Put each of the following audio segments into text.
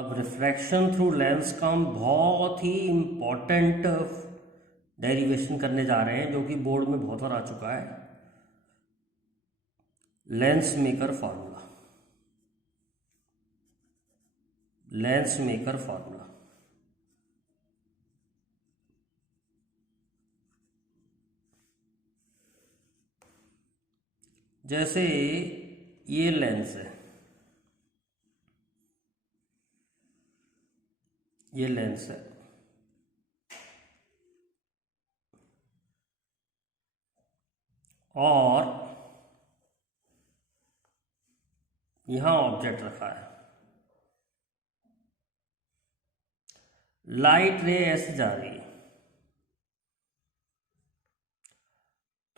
अब refraction through lens का हम बहुत ही इम्पोर्टेंट डेरिवेशन करने जा रहे हैं, जो कि बोर्ड में बहुत बार आ चुका है। Lens maker formula, lens maker formula. जैसे ये लेंस है, ये लेंस है, और यहां ऑब्जेक्ट रखा है। लाइट रे ऐसे जा रही है,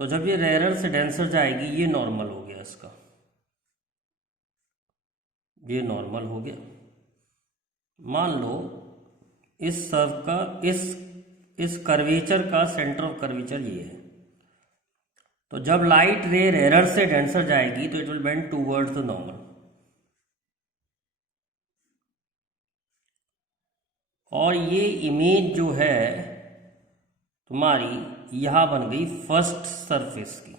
तो जब ये रेयर से डेंसर जाएगी, ये नॉर्मल हो गया इसका, ये नॉर्मल हो गया। मान लो इस सर्व का इस कर्वेचर का सेंटर ऑफ कर्वेचर ये है, तो जब लाइट रे रेयर से डेंसर जाएगी तो it will bend towards the normal, और ये इमेज जो है तुम्हारी यहां बन गई फर्स्ट सरफेस की।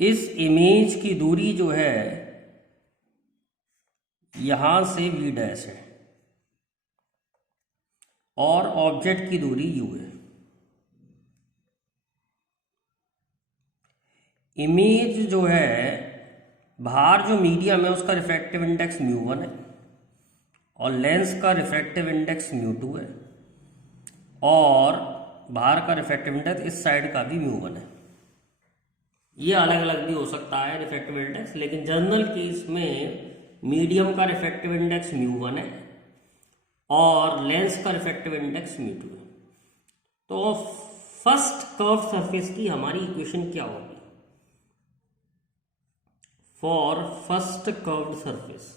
इस इमेज की दूरी जो है यहां से v डैश है, और ऑब्जेक्ट की दूरी u है। इमेज जो है बाहर जो मीडियम है उसका रिफ्रैक्टिव इंडेक्स μ1 है, और लेंस का रिफ्रैक्टिव इंडेक्स μ2 है, और बाहर का रिफ्रैक्टिव इंडेक्स इस साइड का भी μ1 है। ये अलग अलग भी हो सकता है रिफ्रैक्टिव इंडेक्स, लेकिन जनरल केस में मीडियम का रिफ्रैक्टिव इंडेक्स μ1 है और लेंस का रिफ्रैक्टिव इंडेक्स μ2 है। तो फर्स्ट कर्व सरफेस की हमारी इक्वेशन क्या होगी? फॉर फर्स्ट कर्व्ड सरफेस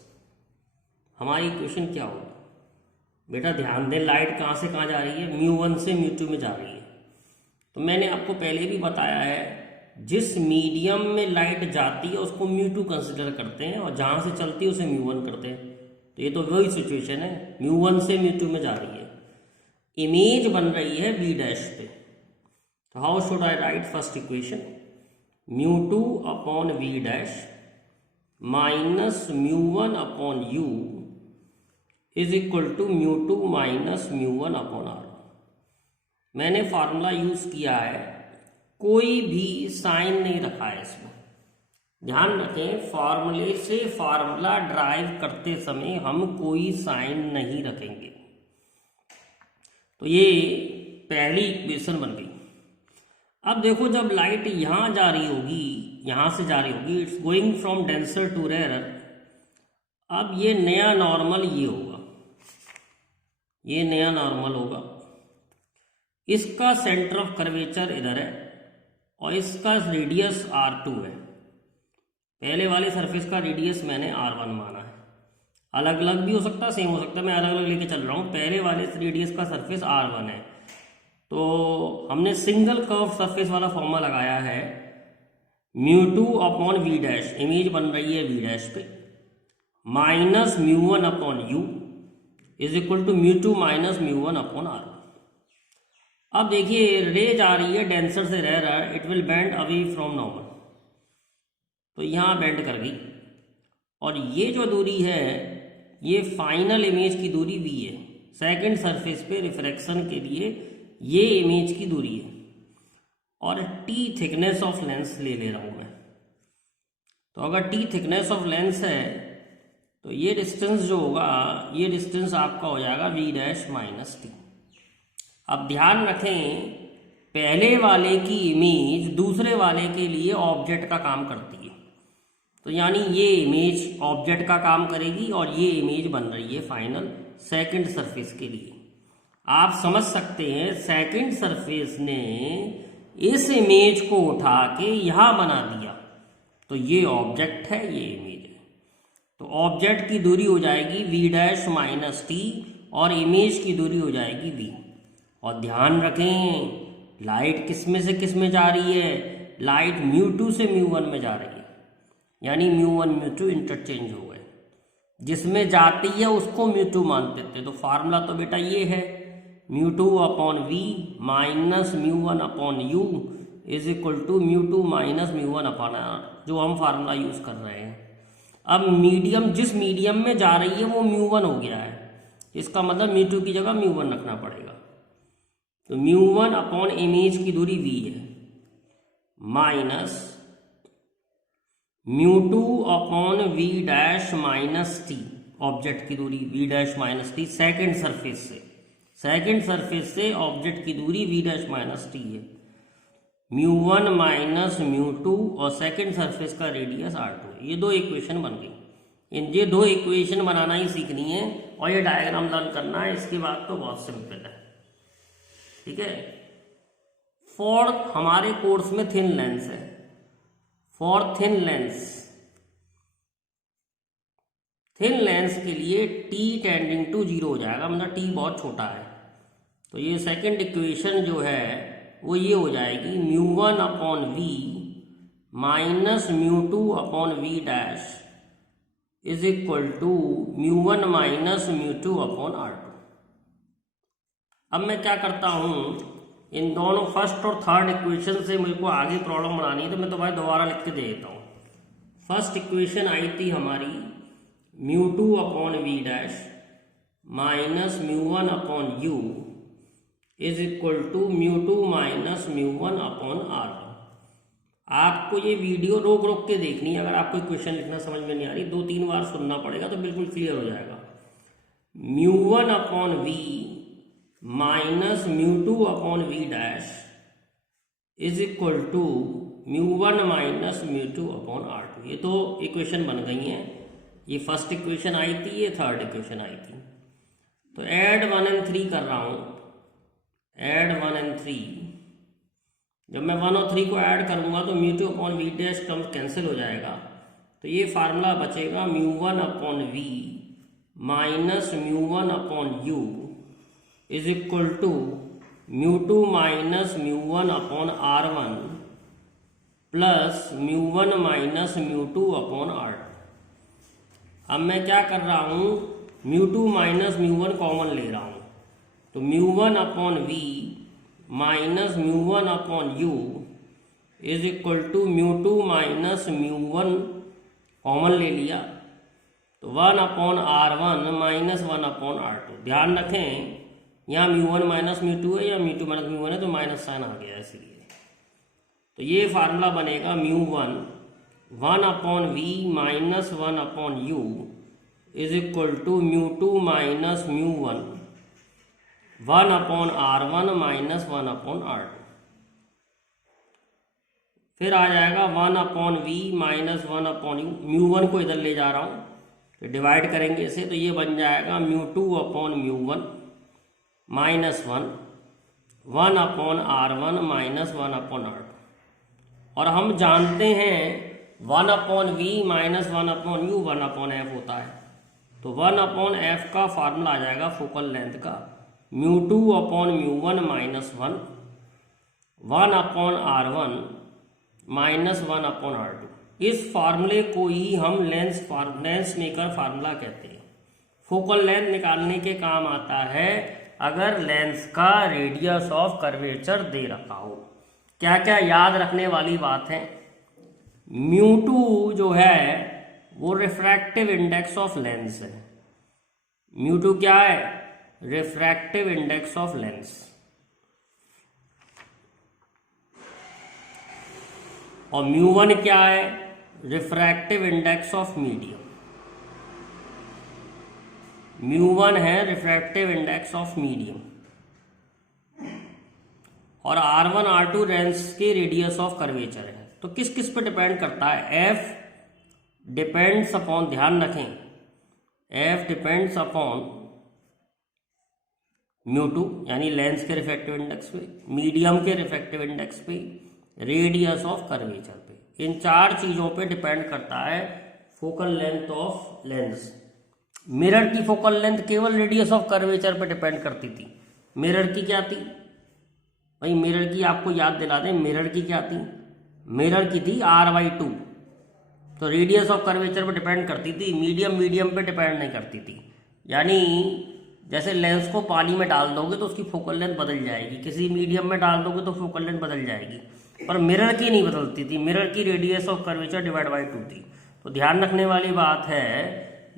हमारी इक्वेशन क्या होगी? बेटा ध्यान दें, लाइट कहाँ से कहाँ जा रही है? μ1 से μ2 में जा रही है। तो मैंने आपको पहले भी बताया है, जिस मीडियम में लाइट जाती है उसको μ2 कंसिडर करते हैं, और जहां से चलती है उसे μ1 करते हैं। तो ये तो वही सिचुएशन है, μ1 से μ2 में जा रही है, इमेज बन रही है v डैश पे। तो how should I write first equation? μ2 upon v dash minus μ1 upon u is equal to μ2 minus μ1 upon r। मैंने फार्मूला यूज किया है, कोई भी साइन नहीं रखा है इसमें। ध्यान रखें, फार्मूले से फार्मूला ड्राइव करते समय हम कोई साइन नहीं रखेंगे। तो ये पहली इक्वेशन बन गई। अब देखो, जब लाइट यहां जा रही होगी, यहां से जा रही होगी, it's going from denser to rare. अब ये नया नॉर्मल ये होगा, ये नया नॉर्मल होगा। इसका सेंटर ऑफ कर्वेचर इधर है और इसका रेडियस r2 है। पहले वाले सरफेस का रेडियस मैंने r1 माना है, अलग अलग भी हो सकता है, सेम हो सकता है, मैं अलग अलग लेके चल रहा हूँ। पहले वाले रेडियस का सरफेस r1 है, तो हमने सिंगल कर्व सरफेस वाला फॉर्मूला लगाया है, μ2 अपॉन v डैश, इमेज बन रही है v डैश पे, minus μ1 upon u is equal to μ2 minus μ1 upon r। अब देखिए, रे जा रही है डेंसर से rare, it will bend away from normal, तो यहाँ बेंड कर गई, और ये जो दूरी है ये फाइनल इमेज की दूरी v है। सेकंड सरफेस पे रिफ्रैक्शन के लिए ये इमेज की दूरी है, और t थिकनेस ऑफ लेंस ले रहा हूँ मैं। तो अगर t थिकनेस ऑफ लेंस है तो ये डिस्टेंस जो होगा, ये डिस्टेंस आपका हो जाएगा v डैश माइनस t। अब ध्यान रखें, पहले वाले की इमेज दूसरे वाले के लिए ऑब्जेक्ट का काम करती है, तो यानी ये इमेज ऑब्जेक्ट का काम करेगी, और ये इमेज बन रही है फाइनल सेकंड सरफेस के लिए। आप समझ सकते हैं, सेकंड सरफेस ने इस इमेज को उठा के यहां बना दिया, तो ये ऑब्जेक्ट है, ये इमेज है। तो ऑब्जेक्ट की दूरी हो जाएगी v डैश माइनस t, और इमेज की दूरी हो जाएगी v। और ध्यान रखें, लाइट किस में से किस में जा रही है? लाइट μ2 से μ1 में जा रही है, यानी μ1 μ2 इंटरचेंज हो गए। जिसमें जाती है उसको म्यू2 मानते थे। तो फार्मूला तो बेटा ये है mu two upon v minus mu one upon u is equal to mu two minus mu one upon r, जो हम फार्मूला यूज कर रहे हैं। अब मीडियम जिस मीडियम में जा रही है वो म्यू1 हो गया है, इसका मतलब म्यू2 की जगह म्यू1 रखना पड़ेगा। तो म्यू1 अपॉन इमेज की दूरी वी है minus mu two upon v dash minus t, object की दूरी v dash minus t second surface से ऑब्जेक्ट की दूरी वी डैश माइनस टी है। म्यू1 माइनस म्यू2 और सेकेंड सरफेस का रेडियस r2। ये दो इक्वेशन बन गई। ये दो इक्वेशन बनाना ही सीखनी है और ये डायग्राम लर्न करना है। इसके बाद तो बहुत सिंपल है, ठीक है। फॉर हमारे कोर्स में थिन लेंस है, फॉर थिन लेंस के लिए t टेंडिंग टू 0 हो जाएगा, मतलब t बहुत छोटा है। तो ये सेकंड इक्वेशन जो है वो ये हो जाएगी mu one upon v minus mu two upon v dash is equal to mu one minus mu two upon r2। अब मैं क्या करता हूं, इन दोनों फर्स्ट और थर्ड इक्वेशन से मुझे को आगे प्रॉब्लम बनानी है, तो मैं तो भाई दोबारा लिख के दे देता हूँ। फर्स्ट इक्वेशन आई थी हमारी mu two upon v dash minus mu one upon u is equal to mu two minus mu one upon r। आपको ये वीडियो रोक रोक के देखनी है, अगर आपको इक्वेशन लिखना समझ में नहीं आ रही 2-3 बार सुनना पड़ेगा तो बिल्कुल क्लियर हो जाएगा। Mu one upon v minus mu two upon v dash is equal to mu one minus mu two upon r2। ये तो इक्वेशन बन गई हैं। ये फर्स्ट इक्वेशन आई थी, ये थर्ड इक्वेशन आई थी। तो ऐड 1 और 3 कर रहा हूं, ऐड 1 और 3। जब मैं 1 और 3 को ऐड करूंगा तो mu two upon v dash term cancel हो जाएगा। तो ये फार्मूला बचेगा mu one upon v minus mu one upon u is equal to mu two minus mu one upon r1 plus mu one minus mu two upon r2। अब मैं क्या कर रहा हूं, म्यू2 माइनस म्यू1 कॉमन ले रहा हूं। तो mu one upon v minus mu one upon u is equal to mu two minus mu one common ले लिया, तो 1 upon r1 minus 1 upon r2। ध्यान रखें यहाँ म्यू1 माइनस म्यू2 है या म्यू2 माइनस म्यू1 है, तो माइनस साइन आ गया इसलिए। तो ये फार्मूला बनेगा mu one 1 upon v minus 1 upon u is equal to mu two minus mu one 1 upon r1 minus 1 upon r2। फिर आ जाएगा 1 upon v minus 1 upon u. Mu one को इधर ले जा रहा हूं, तो डिवाइड करेंगे इसे, तो ये बन जाएगा mu two upon mu one minus 1 upon r1 minus 1 upon r2। और हम जानते हैं 1 upon v minus 1 upon u 1 upon f होता है। तो 1 अपॉन एफ का फार्मूला आ जाएगा फोकल लेंथ का mu two upon mu one minus 1 upon r1 minus 1 upon r2। इस फार्मूले को ही हम लेंस मेकर फार्मूला कहते हैं। फोकल लेंथ निकालने के काम आता है अगर लेंस का रेडियस ऑफ कर्वेचर दे रखा हो। क्या क्या याद रखने वाली बात है, म्यू2 जो है वो रिफ्रैक्टिव इंडेक्स ऑफ लेंस है। म्यू2 क्या है, रिफ्रैक्टिव इंडेक्स ऑफ लेंस। और म्यू1 क्या है, रिफ्रैक्टिव इंडेक्स ऑफ मीडियम। म्यू1 है रिफ्रैक्टिव इंडेक्स ऑफ मीडियम। और r1 r2 लेंस के रेडियस ऑफ कर्वेचर है। तो किस किस पे डिपेंड करता है, f डिपेंड्स अपॉन, ध्यान रखें f डिपेंड्स अपॉन म्यू2 यानी लेंस के रिफ्रैक्टिव इंडेक्स पे, मीडियम के रिफ्रैक्टिव इंडेक्स पे, रेडियस ऑफ कर्वेचर पे। इन 4 चीजों पे डिपेंड करता है focal length of lens. Mirror की फोकल लेंथ केवल रेडियस ऑफ कर्वेचर पे डिपेंड करती थी। मिरर की क्या थी भाई, मिरर की आपको याद दिला दें, मिरर की क्या थी, मिरर की थी r/2। तो रेडियस ऑफ कर्वेचर पे डिपेंड करती थी, मीडियम पे डिपेंड नहीं करती थी। यानी जैसे लेंस को पानी में डाल दोगे तो उसकी फोकल लेंथ बदल जाएगी, किसी मीडियम में डाल दोगे तो फोकल लेंथ बदल जाएगी, पर मिरर की नहीं बदलती थी। मिरर की radius of curvature divide by 2 थी। तो ध्यान रखने वाली बात है,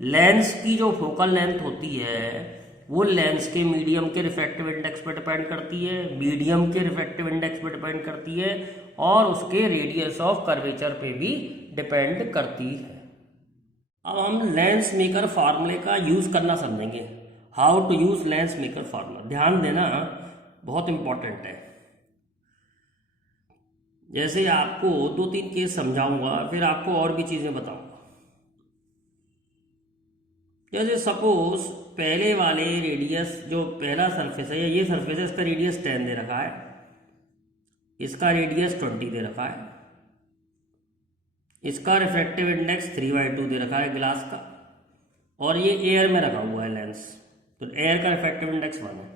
लेंस की जो फोकल लेंथ होती है वो लेंस के मीडियम के रिफ्रैक्टिव इंडेक्स पर डिपेंड करती है, मीडियम के रिफ्रैक्टिव इंडेक्स पर डिपेंड करती है, और उसके रेडियस ऑफ कर्वेचर पे भी डिपेंड करती है। अब हम लेंस मेकर फार्मूले का यूज करना समझेंगे, how to use lens maker formula. ध्यान देना, बहुत इंपॉर्टेंट है। जैसे आपको 2-3 केस समझाऊंगा, फिर आपको और भी चीजें बताऊंगा। जैसे सपोज पहले वाले रेडियस, जो पहला सरफेस है, ये सरफेस है, इसका रेडियस 10 दे रखा है, इसका रेडियस 20 दे रखा है, इसका रिफ्रैक्टिव इंडेक्स 3/2 दे रखा है ग्लास का, और ये एयर में रखा हुआ है लेंस, तो एयर का रिफ्रैक्टिव इंडेक्स 1 है।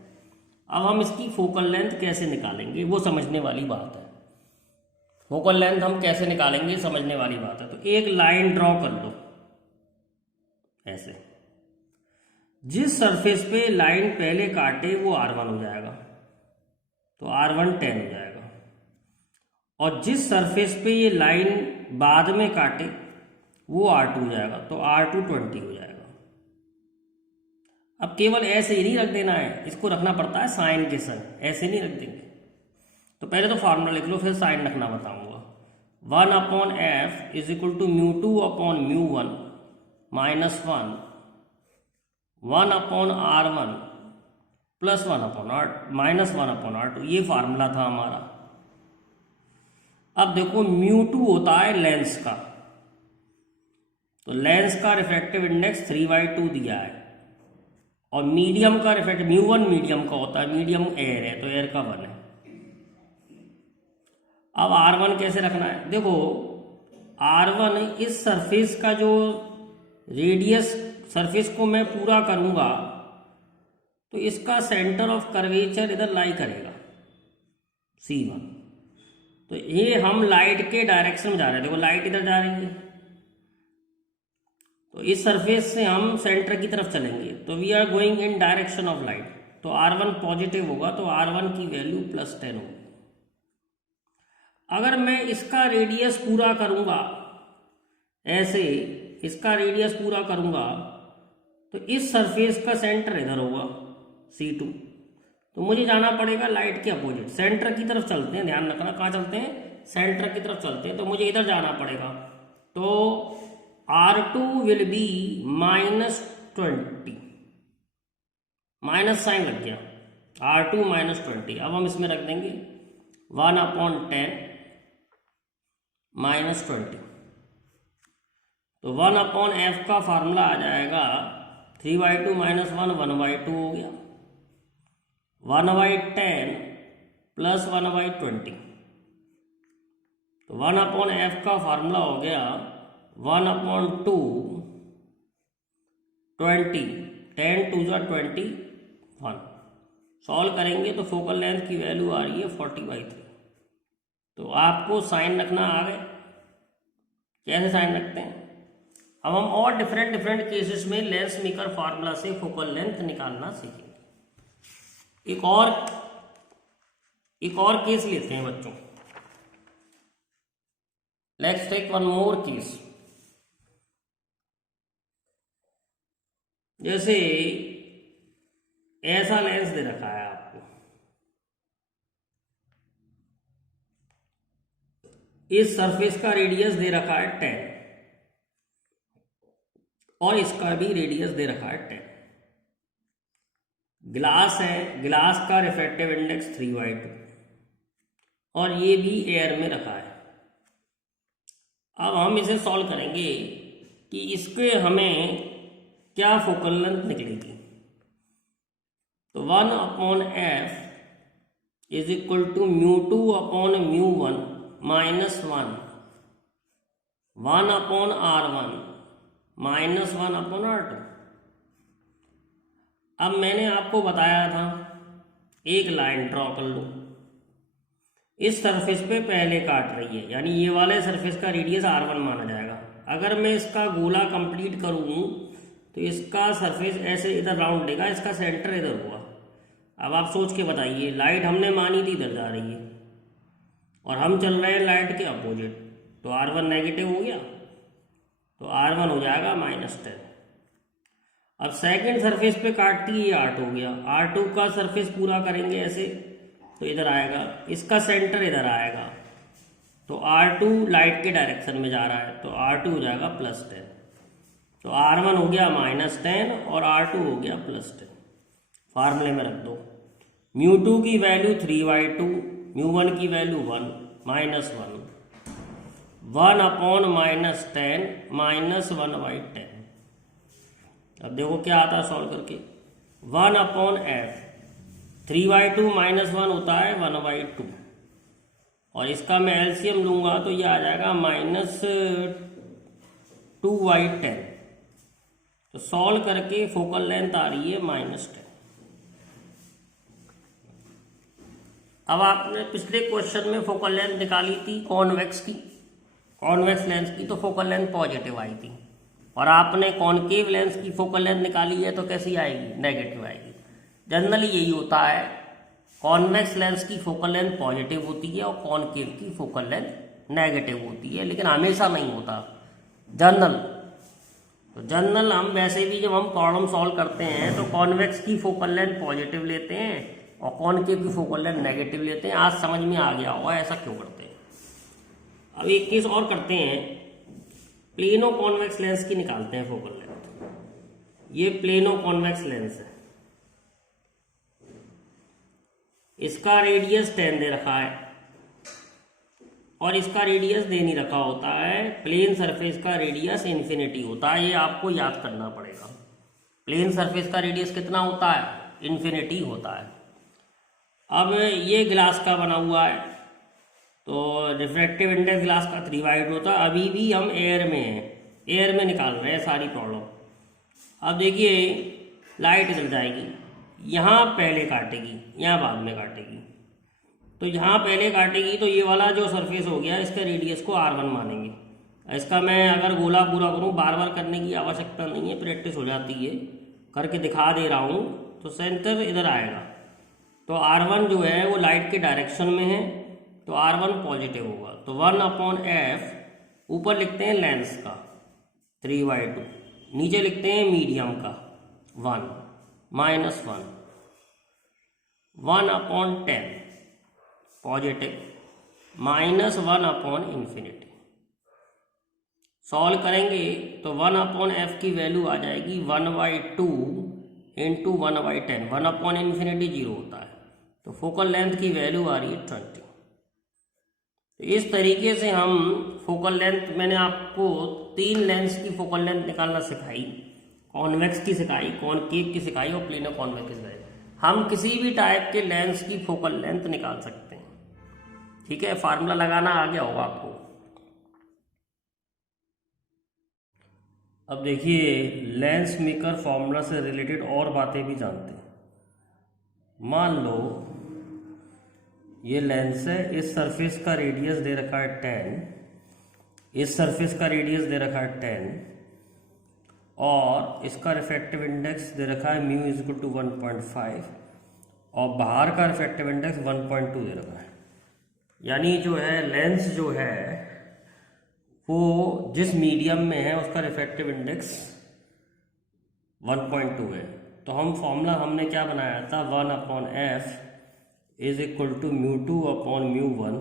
अब हम इसकी फोकल लेंथ कैसे निकालेंगे वो समझने वाली बात है। फोकल लेंथ हम कैसे निकालेंगे समझने वाली बात है। तो एक लाइन ड्रॉ कर लो ऐसे, जिस सरफेस पे लाइन पहले काटे वो R1 हो जाएगा, तो R1 10 हो जाएगा, और जिस सरफेस पे ये लाइन बाद में काटे वो R2 हो जाएगा, तो R2 20 हो जाएगा। अब केवल ऐसे ही नहीं रख देना है, इसको रखना पड़ता है साइन के संग, ऐसे नहीं रख देंगे। तो पहले तो फार्मूला लिख लो, फिर साइन रखना बताऊंगा। 1/f is equal to μ2/μ1 minus 1/R1 plus 1/R minus 1/R2, ये फार्मूला था हमारा। अब देखो μ2 होता है लेंस का, तो लेंस का रिफ्रैक्टिव इंडेक्स 3/2 दिया है, और मीडियम का रिफ्रैक्टिव μ1 मीडियम का होता है, मीडियम एयर है तो एयर का 1 है। अब R1 कैसे रखना है, देखो R1 इस सरफेस का जो रेडियस, सरफेस को मैं पूरा करूंगा तो इसका सेंटर ऑफ कर्वेचर इधर लाई करेगा C1। तो ये हम लाइट के डायरेक्शन में जा रहे हैं, देखो लाइट इधर जा रही है, तो इस सरफेस से हम सेंटर की तरफ चलेंगे, तो we are going in direction of light, तो R1 पॉजिटिव होगा, तो R1 की वैल्यू +10 होगी। अगर मैं इसका रेडियस पूरा करूंगा ऐसे, इसका रेडियस पूरा करूंगा तो इस सरफेस का सेंटर इधर होगा C2, तो मुझे जाना पड़ेगा लाइट के अपोजिट, सेंटर की तरफ चलते हैं। ध्यान रखना कहाँ चलते हैं, सेंटर की तरफ चलते हैं, तो मुझे इधर जाना पड़ेगा। तो R2 will be -20, minus sign लग गया, R2 -20। अब हम इसमें रख देंगे 1/10 -20, तो 1/f का फार्मूला आ जाएगा 3/2 -1 1/2 हो गया, 1/10 प्लस 1/20, तो 1/f का फार्मूला हो गया 1/2 20, 10 2 21। सॉल्व करेंगे तो फोकल लेंथ की वैल्यू आ रही है 40/3। तो आपको साइन रखना आ गए, कैसे साइन रखते हैं। अब हम और डिफरेंट केसेस में लेंस मेकर फार्मूला से फोकल लेंथ निकालना सीखेंगे। एक और केस लेते हैं बच्चों, let's take one more case. जैसे ऐसा लेंस दे रखा है आपको, इस सरफेस का रेडियस दे रखा है 10 और इसका भी रेडियस दे रखा है 10। ग्लास है, ग्लास का रिफ्रैक्टिव इंडेक्स 3/2 और ये भी एयर में रखा है। अब हम इसे सॉल्व करेंगे कि इसके हमें क्या फोकल लेंथ निकलेगी। तो 1/f is equal to μ2/μ1 minus 1/R1 minus 1/R2। अब मैंने आपको बताया था एक लाइन ड्रॉ कर लो, इस सरफेस पे पहले काट रही है, यानी ये वाले सरफेस का रेडियस R1 माना जाएगा, अगर मैं इसका गोला कंप्लीट करूँ तो इसका सरफेस ऐसे इधर राउंड लेगा, इसका सेंटर इधर हुआ। अब आप सोच के बताइए, लाइट हमने मानी थी इधर जा रही है और हम चल रहे हैं लाइट के अपोजिट, तो R1 नेगेटिव हो गया, तो R1 हो जाएगा -10। अब सेकंड सरफेस पे काटती है, ये R2 हो गया। R2 का सरफेस पूरा करेंगे ऐसे, तो इधर आएगा, इसका सेंटर इधर आएगा, तो R2 लाइट के डायरेक्शन में जा रहा है, तो R2 हो जाएगा +10। तो R1 हो गया -10 और R2 हो गया +10। फार्मूले में रख दो। μ2 की वैल्यू 3/2, μ1 की वैल्यू 1 -1, 1/10 -1/10। अब देखो क्या आता है सॉल्व करके, 1/f, 3/2 -1 होता है 1/2, और इसका मैं एलसीएम लूंगा तो ये आ जाएगा -2/10। तो सॉल्व करके फोकल लेंथ आ रही है -10। अब आपने पिछले क्वेश्चन में फोकल लेंथ निकाली थी कॉन्वेक्स की, कॉन्वेक्स लेंस की, तो फोकल लेंथ पॉजिटिव आई थी, और आपने कॉनकेव लेंस की फोकल लेंथ निकाली है तो कैसी आएगी, नेगेटिव आएगी। जनरली यही होता है, कॉन्वेक्स लेंस की फोकल लेंथ पॉजिटिव होती है और कॉनकेव की फोकल लेंथ नेगेटिव होती है, लेकिन हमेशा नहीं होता जनरल। तो जनरल हम वैसे भी जब हम प्रॉब्लम सॉल्व करते हैं तो कॉन्वेक्स की फोकल लेंथ पॉजिटिव लेते हैं और कॉनकेव की फोकल लेंथ नेगेटिव लेते हैं। आज समझ में आ गया होगा ऐसा क्यों करते हैं। अब एक केस और करते हैं, प्लेनो कॉन्वेक्स लेंस की निकालते हैं फोकल लेंथ। ये प्लेनो कॉन्वेक्स लेंस है, इसका रेडियस 10 दे रखा है और इसका रेडियस दे नहीं रखा होता है। प्लेन सरफेस का रेडियस इन्फिनिटी होता है, ये आपको याद करना पड़ेगा। प्लेन सरफेस का रेडियस कितना होता है, इन्फिनिटी होता है। अब ये ग्लास का बना हुआ है, तो रिफ्रैक्टिव इंडेक्स ग्लास का 3/2 होता है। अभी भी हम एयर में हैं, एयर में निकाल रहे हैं सारी प्रॉब्लम। अब देखिए लाइट इधर जाएगी, यहाँ पहले काटेगी, यहाँ बाद में काटेगी, तो यहाँ पहले काटेगी तो ये वाला जो सरफेस हो गया इसके रेडियस को R1 मानेंगे। इसका मैं अगर गोला पूरा करूँ, बार बार करने की आवश्यकता नहीं है, प्रैक्टिस हो जाती है, करके दिखा दे रहा हूँ। तो सेंटर इधर आएगा, तो R1 जो है वो लाइट के डायरेक्शन में है, तो R1 पॉजिटिव होगा। तो 1/f ऊपर लिखते हैं लेंस का 3/2, नीचे लिखते हैं मीडियम का 1 -1, 1/10 पॉजिटिव -1/∞। सॉल्व करेंगे तो 1/f की वैल्यू आ जाएगी 1/2 × 1/10, 1/∞ 0 होता है, तो फोकल लेंथ की वैल्यू आ रही है 20। तो इस तरीके से हम फोकल लेंथ, मैंने आपको 3 लेंस की फोकल लेंथ निकालना सिखाई, कॉन्वेक्स की सिखाई, कॉनकेव की सिखाई और प्लेनो कॉन्वेक्स की सिखाई। हम किसी भी टाइप के लेंस की फोकल लेंथ निकाल सकते हैं, ठीक है। फार्मूला लगाना आ गया होगा आपको। अब देखिए लेंस मेकर फॉर्मूला से रिलेटेड और बातें भी जानते हैं। मान लो ये लेंस है, इस सरफेस का रेडियस दे रखा है 10, इस सरफेस का रेडियस दे रखा है 10, और इसका रिफ्रैक्टिव इंडेक्स दे रखा है μ = 1.5 और बाहर का रिफ्रैक्टिव इंडेक्स 1.2 दे रखा है। यानी जो है लेंस जो है वो जिस मीडियम में है उसका रिफ्रैक्टिव इंडेक्स 1.2 है। तो हम फॉर्मूला हमने क्या बनाया था, 1/f = μ2/μ1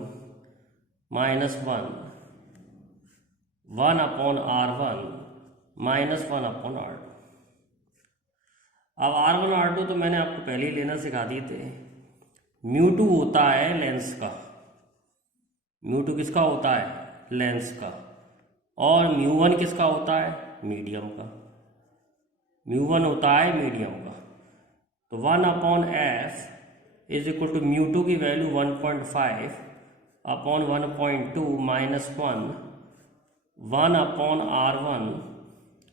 - 1/R1 - 1/R2। अब R1 R2 तो मैंने आपको पहले ही लेना सिखा दिए थे। μ2 होता है लेंस का, μ2 किसका होता है, लेंस का, और μ1 किसका होता है, मीडियम का। μ1 होता है मीडियम का। तो 1/f = μ2 की वैल्यू 1.5/1.2 - 1/R1,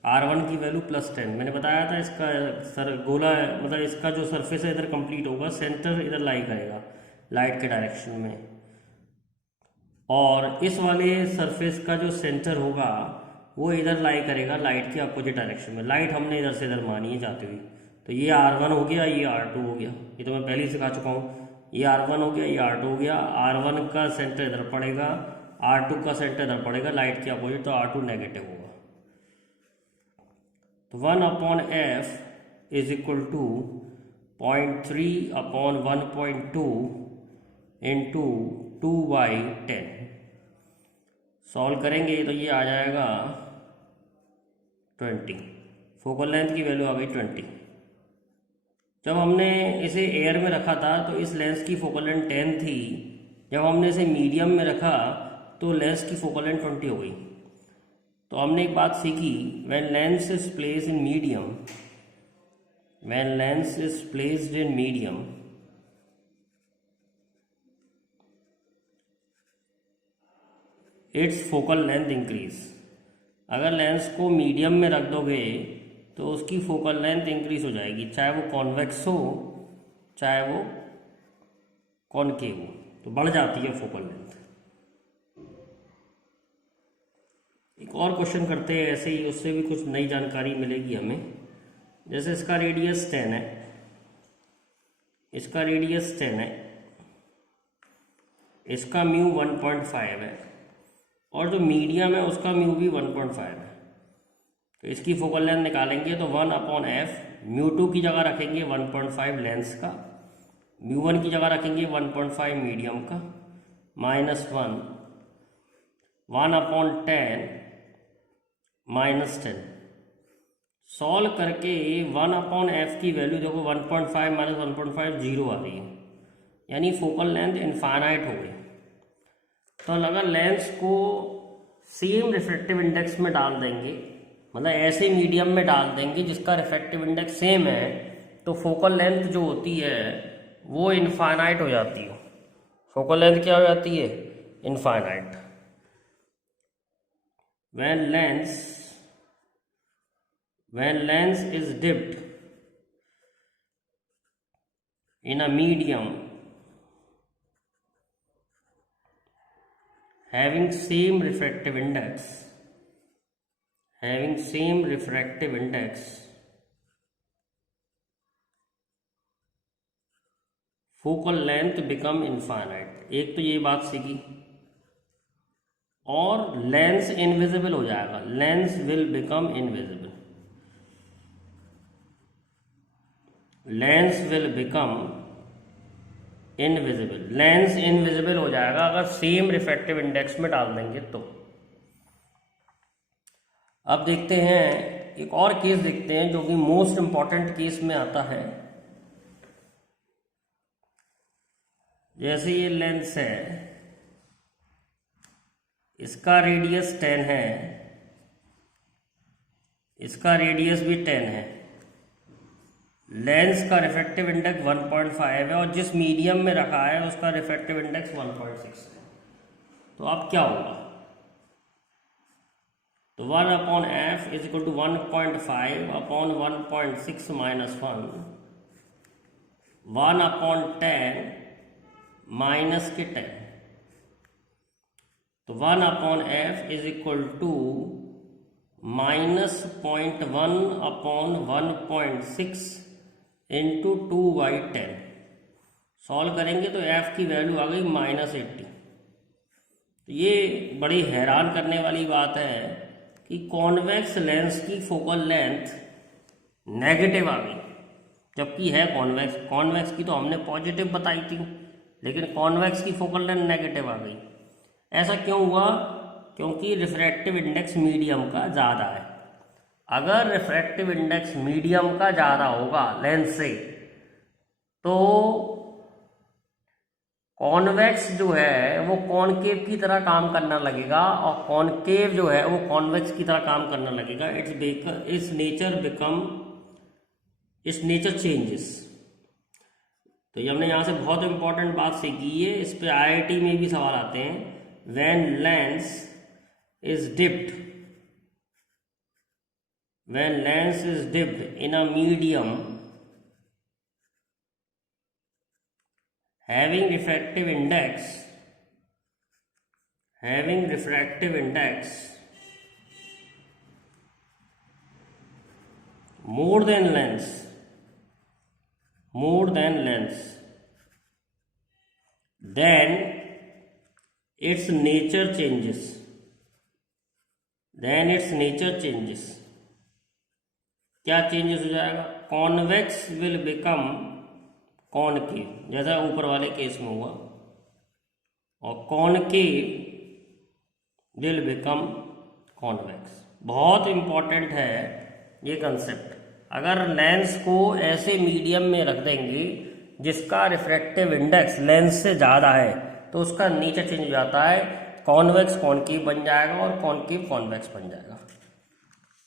R1 की वैल्यू +10। मैंने बताया था इसका सर गोला, मतलब इसका जो सरफेस है इधर कंप्लीट होगा, सेंटर इधर लाई करेगा लाइट के डायरेक्शन में, और इस वाले सरफेस का जो सेंटर होगा वो इधर लाई करेगा लाइट के अपोजिट डायरेक्शन में। लाइट हमने इधर से इधर मानी है जाते हुए, तो ये R1 हो गया, ये R2 हो गया। ये तो मैं पहले ही सिखा चुका हूँ। ये R1 हो गया, ये R2 हो गया। R1 का सेंटर इधर पड़ेगा, R2 का सेंटर इधर पड़ेगा लाइट के अपोजिट, तो R2 नेगेटिव होगा। तो 1/f is equal to 0.3/1.2 into 2/10। Solve करेंगे तो ये आ जाएगा 20। फोकल लेंथ की वैल्यू आ गई 20। जब हमने इसे एयर में रखा था तो इस लेंस की फोकल लेंथ 10 थी। जब हमने इसे मीडियम में रखा तो लेंस की फोकल लेंथ 20 हो गई। तो हमने एक बात सीखी, when lens is placed in medium, when lens is placed in medium, it's focal length increase. अगर लेंस को मीडियम में रख दोगे तो उसकी फोकल लेंथ इंक्रीज हो जाएगी, चाहे वो कॉन्वेक्स हो चाहे वो कॉनकेव हो, तो बढ़ जाती है फोकल लेंथ। एक और क्वेश्चन करते हैं ऐसे ही, उससे भी कुछ नई जानकारी मिलेगी हमें। जैसे इसका रेडियस 10 है, इसका रेडियस 10 है, इसका म्यू 1.5 है, और जो मीडियम है उसका म्यू भी 1.5 है। तो इसकी फोकल लेंथ निकालेंगे तो 1/f, म्यू2 की जगह रखेंगे 1.5 लेंस का, म्यू1 की जगह रखेंगे 1.5 मीडियम का, -1, 1/10 -10। सॉल्व करके 1/f की वैल्यू देखो 1.5 - 1.5 0 आ रही है, यानी फोकल लेंथ इनफाइनाइट हो गई। तो अगर लेंस को सेम रिफ्रैक्टिव इंडेक्स में डाल देंगे, मतलब ऐसे मीडियम में डाल देंगे जिसका रिफ्रैक्टिव इंडेक्स सेम है, तो फोकल लेंथ जो होती है वो इनफाइनाइट हो जाती है। फोकल लेंथ क्या हो जाती है? Infinite. when lens is dipped in a medium having same refractive index, focal length become infinite. एक तो ये बात सीखी, और लेंस इनविजिबल हो जाएगा, lens will become invisible, lens will become invisible, lens invisible हो जाएगा अगर सेम रिफ्रैक्टिव इंडेक्स में डाल देंगे तो। अब देखते हैं एक और केस देखते हैं जो कि मोस्ट इंपॉर्टेंट केस में आता है। जैसे ये लेंस है, इसका रेडियस 10 है, इसका रेडियस भी 10 है, लेंस का रिफ्रैक्टिव इंडेक्स 1.5 है, और जिस मीडियम में रखा है उसका रिफ्रैक्टिव इंडेक्स 1.6 है। तो अब क्या होगा? तो 1/f is equal to 1.5/1.6 - 1/10 minus के 10। तो 1/f is equal to -0.1/1.6 into 2/10। Solve करेंगे तो f की वैल्यू आ गई -80। तो ये बड़ी हैरान करने वाली बात है कि कॉन्वेक्स लेंस की फोकल लेंथ नेगेटिव आ गई, जबकि है कॉन्वेक्स। कॉन्वेक्स की तो हमने पॉजिटिव बताई थी, लेकिन कॉन्वेक्स की फोकल लेंथ नेगेटिव आ गई। ऐसा क्यों हुआ? क्योंकि रिफ्रैक्टिव इंडेक्स मीडियम का ज़्यादा है। अगर रिफ्रैक्टिव इंडेक्स मीडियम का ज़्यादा होगा लेंस से, तो कॉन्वेक्स जो है वो कॉनकेव की तरह काम करना लगेगा, और कॉनकेव जो है वो कॉन्वेक्स की तरह काम करना लगेगा। It's nature changes. तो ये हमने यहाँ से बहुत इंपॉर्टेंट बात सीखी है, इस पे IIT में भी सवाल आते हैं। when lens is dipped in a medium having refractive index more than length, then its nature changes. क्या चेंजेस हो जाएगा? कॉन्वेक्स विल बिकम कॉनकेव, जैसा ऊपर वाले केस में हुआ, और कॉनकेव विल बिकम कॉन्वेक्स। बहुत इंपॉर्टेंट है ये कंसेप्ट। अगर लेंस को ऐसे मीडियम में रख देंगे जिसका रिफ्रैक्टिव इंडेक्स लेंस से ज़्यादा है, तो उसका नेचर चेंज हो जाता है, कॉन्वेक्स कॉनकेव बन जाएगा और कॉनकेव कॉन्वेक्स बन जाएगा।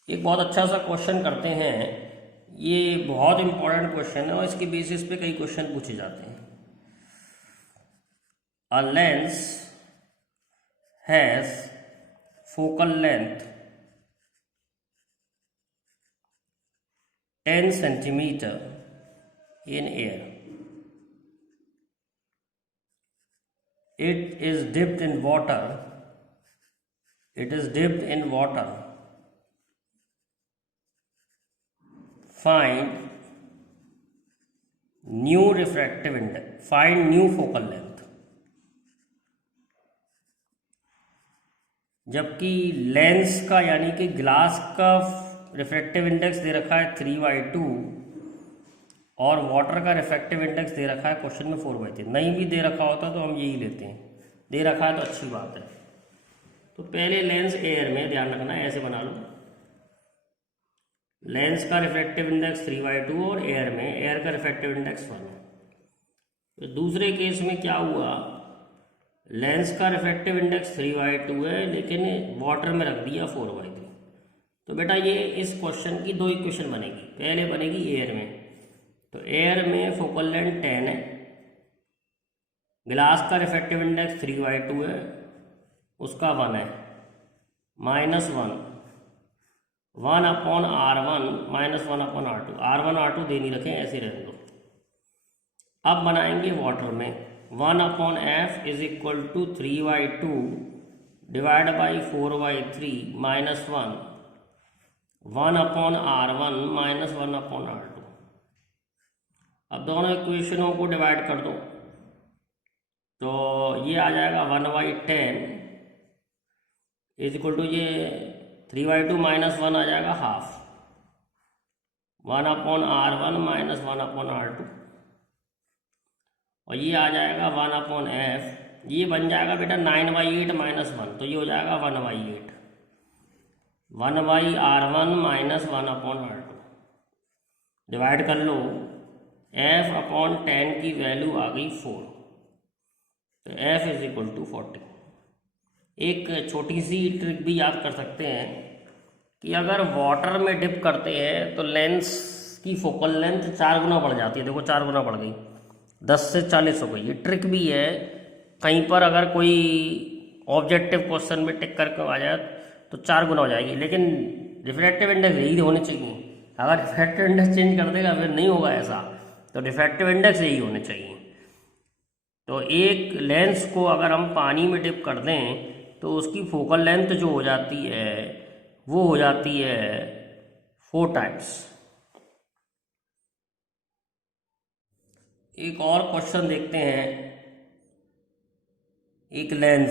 एक बहुत अच्छा सा क्वेश्चन करते हैं, ये बहुत इंपॉर्टेंट क्वेश्चन है और इसके बेसिस पे कई क्वेश्चन पूछे जाते हैं। A lens has focal length 10 centimetre in air. It is dipped in water. Find new refractive index. Find new focal length. जबकि लेंस का यानी कि ग्लास का रिफ्रैक्टिव इंडेक्स दे रखा है 3/2 और वाटर का रिफ्रैक्टिव इंडेक्स दे रखा है क्वेश्चन में 4/3। नहीं भी दे रखा होता तो हम यही लेते हैं, दे रखा है तो अच्छी बात है। तो पहले लेंस एयर में, ध्यान रखना ऐसे बना लो, लेंस का रिफ्रैक्टिव इंडेक्स 3/2 और एयर में एयर का रिफ्रैक्टिव इंडेक्स 1 है। तो दूसरे केस में क्या हुआ, लेंस का रिफ्रैक्टिव इंडेक्स 3/2 है लेकिन वाटर में रख दिया 4/3। तो बेटा ये इस क्वेश्चन की दो इक्वेशन बनेगी। पहले बनेगी एयर में, तो एयर में फोकल लेंथ 10 है, ग्लास का रिफ्रैक्टिव इंडेक्स 3/2 है, उसका 1 है, -1 1/R1 -1/R2। R1 R2 दे नहीं रखे, ऐसे रहने दो। अब बनाएंगे वाटर में, 1/F = 3/2 divide by 4/3 -1 1/R1 -1/R2। अब दोनों इक्वेशनों को डिवाइड कर दो, तो ये आ जाएगा 1/10 = ये 3/2 -1 आ जाएगा हाफ, 1/R1 -1/R2, और ये आ जाएगा 1/F। ये बन जाएगा बेटा 9/8 -1, तो ये हो जाएगा 1/8, 1/R1 -1/R2। डिवाइड कर लो, F/10 की वैल्यू आ गई 4, तो F = 40। एक छोटी सी ट्रिक भी याद कर सकते हैं कि अगर वाटर में डिप करते हैं तो लेंस की फोकल लेंथ 4 गुना बढ़ जाती है। देखो 4 गुना बढ़ गई, 10 से 40 हो गई। ये ट्रिक भी है, कहीं पर अगर कोई ऑब्जेक्टिव क्वेश्चन में टिक करके आ जाए तो 4 गुना हो जाएगी, लेकिन रिफ्रैक्टिव इंडेक्स यही होने चाहिए। अगर रिफ्रैक्टिव इंडेक्स चेंज कर देगा फिर नहीं होगा ऐसा, तो रिफ्रैक्टिव इंडेक्स यही होने चाहिए। तो एक लेंस को अगर हम पानी में डिप कर दें तो उसकी फोकल लेंथ जो हो जाती है वो हो जाती है 4 टाइम्स। एक और क्वेश्चन देखते हैं। एक लेंस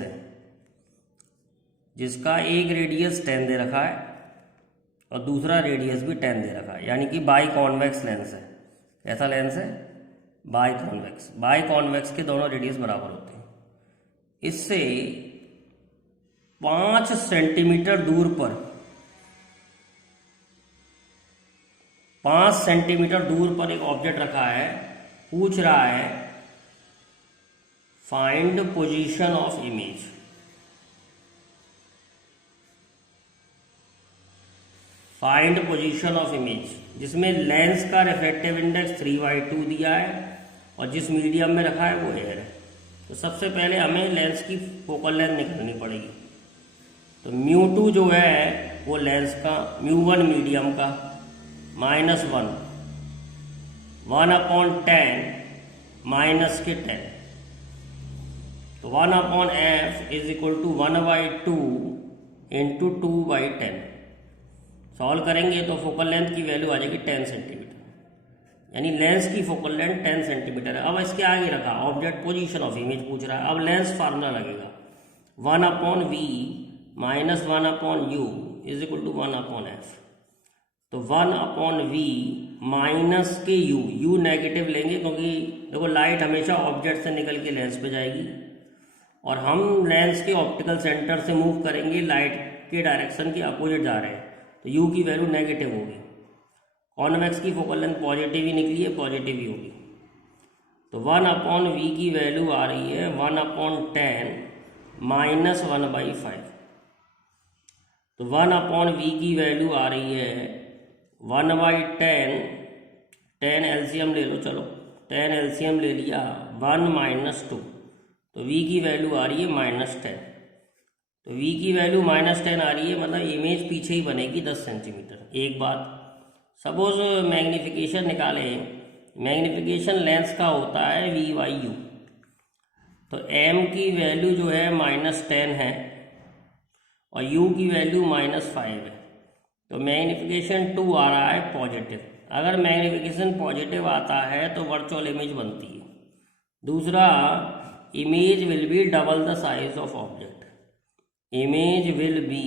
है जिसका एक रेडियस 10 दे रखा है और दूसरा रेडियस भी 10 दे रखा है, यानी कि बाई कॉन्वेक्स लेंस है। ऐसा लेंस है बाई कॉन्वेक्स के दोनों रेडियस बराबर होते हैं। इससे 5 सेंटीमीटर दूर पर 5 सेंटीमीटर दूर पर एक ऑब्जेक्ट रखा है, पूछ रहा है find position of image. Find position of image, जिसमें लेंस का रिफ्रैक्टिव इंडेक्स 3/2 दिया है और जिस मीडियम में रखा है वो एयर है। तो सबसे पहले हमें लेंस की फोकल लेंथ निकालनी पड़ेगी। तो μ2 जो है वो लेंस का, μ1 मीडियम का, -1 1/10 माइनस के 10, तो 1/F = 1/2 इंटू 2/10। सॉल्व करेंगे तो फोकल लेंथ की वैल्यू आ जाएगी 10 सेंटीमीटर, यानी लेंस की फोकल लेंथ 10 सेंटीमीटर है। अब इसके आगे रखा ऑब्जेक्ट पोजीशन ऑफ इमेज पूछ रहा है। अब लेंस फार्मूला लगेगा 1/v minus 1/u is equal to 1/f। तो 1/v माइनस के u नेगेटिव लेंगे क्योंकि देखो लाइट हमेशा ऑब्जेक्ट से निकल के लेंस पे जाएगी और हम लेंस के ऑप्टिकल सेंटर से मूव करेंगे, लाइट के डायरेक्शन के अपोजिट जा रहे हैं, तो u की वैल्यू नेगेटिव होगी। कॉन्वेक्स की फोकल लेंथ पॉजिटिव ही निकली है, पॉजिटिव ही होगी। तो 1/v की वैल्यू आ रही है 1/10 माइनस 1/5। तो 1/v की वैल्यू आ रही है 1/10, 10 एलसीएम ले लो, चलो 10 एलसीएम ले लिया, 1 - 2, तो v की वैल्यू आ रही है -10। तो v की वैल्यू -10 आ रही है, मतलब इमेज पीछे ही बनेगी 10 सेंटीमीटर। एक बात, सपोज मैग्नीफिकेशन निकालें, मैग्नीफिकेशन लेंस का होता है v/u, तो m की वैल्यू जो है -10 है और u की वैल्यू -5 है, तो मैग्नीफिकेशन 2 आ रहा है पॉजिटिव। अगर मैग्नीफिकेशन पॉजिटिव आता है तो वर्चुअल इमेज बनती है। दूसरा, image will be double the size of object, image will be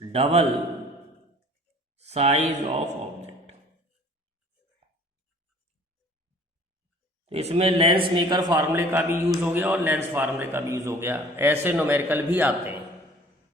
double size of object. तो इसमें लेंस मेकर फार्मूले का भी यूज हो गया और लेंस फार्मूले का भी यूज हो गया, ऐसे न्यूमेरिकल भी आते हैं।